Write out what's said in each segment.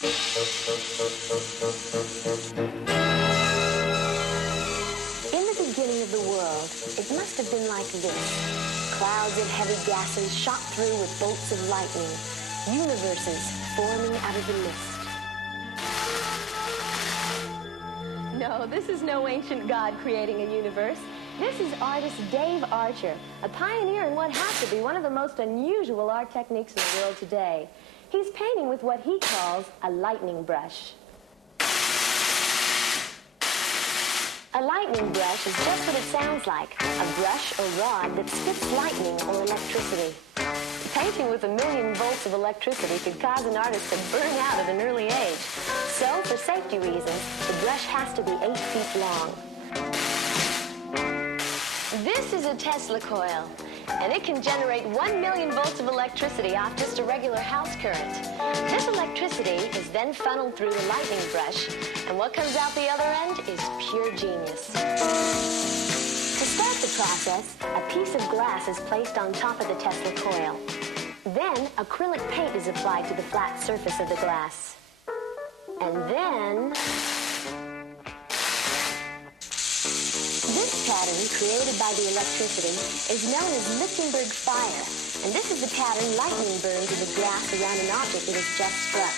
In the beginning of the world, it must have been like this. Clouds of heavy gases shot through with bolts of lightning, universes forming out of the mist. No, this is no ancient god creating a universe. This is artist Dave Archer, a pioneer in what has to be one of the most unusual art techniques in the world today. He's painting with what he calls a lightning brush. A lightning brush is just what it sounds like, a brush or rod that spits lightning or electricity. Painting with 1,000,000 volts of electricity could cause an artist to burn out at an early age. So, for safety reasons, the brush has to be 8 feet long. This is a Tesla coil, and it can generate 1,000,000 volts of electricity off just a regular house current. This electricity is then funneled through the lightning brush, and what comes out the other end is pure genius. To start the process, a piece of glass is placed on top of the Tesla coil. Then, acrylic paint is applied to the flat surface of the glass. And then... this pattern, created by the electricity, is known as Lichtenberg fire. And this is the pattern lightning burns in the glass around an object it has just struck.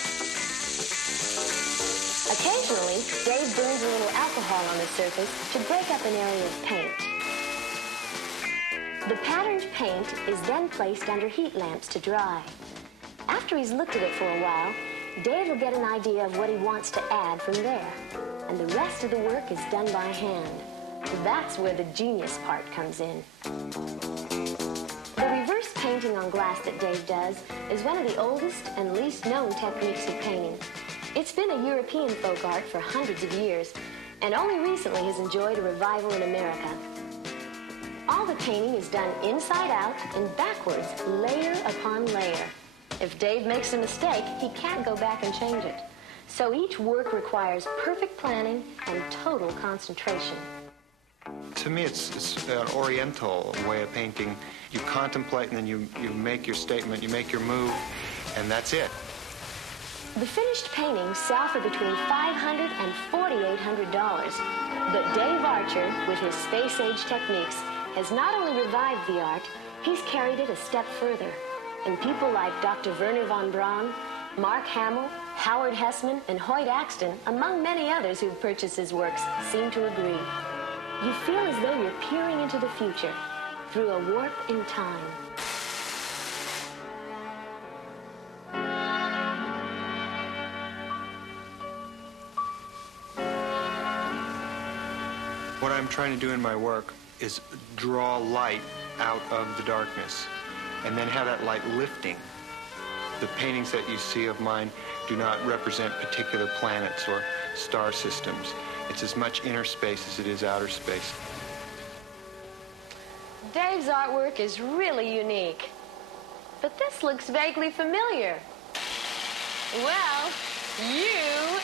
Occasionally, Dave burns a little alcohol on the surface to break up an area of paint. The patterned paint is then placed under heat lamps to dry. After he's looked at it for a while, Dave will get an idea of what he wants to add from there. And the rest of the work is done by hand. That's where the genius part comes in. The reverse painting on glass that Dave does is one of the oldest and least known techniques of painting. It's been a European folk art for hundreds of years, and only recently has enjoyed a revival in America. All the painting is done inside out and backwards, layer upon layer. If Dave makes a mistake, he can't go back and change it. So each work requires perfect planning and total concentration. To me, it's an oriental way of painting. You contemplate, and then you make your statement, you make your move, and that's it. The finished paintings sell for between $500 and $4,800. But Dave Archer, with his space-age techniques, has not only revived the art, he's carried it a step further. And people like Dr. Werner von Braun, Mark Hamill, Howard Hessman, and Hoyt Axton, among many others who've purchased his works, seem to agree. You feel as though you're peering into the future through a warp in time. What I'm trying to do in my work is draw light out of the darkness and then have that light lifting. The paintings that you see of mine do not represent particular planets or star systems. It's as much inner space as it is outer space. Dave's artwork is really unique. But this looks vaguely familiar. Well, you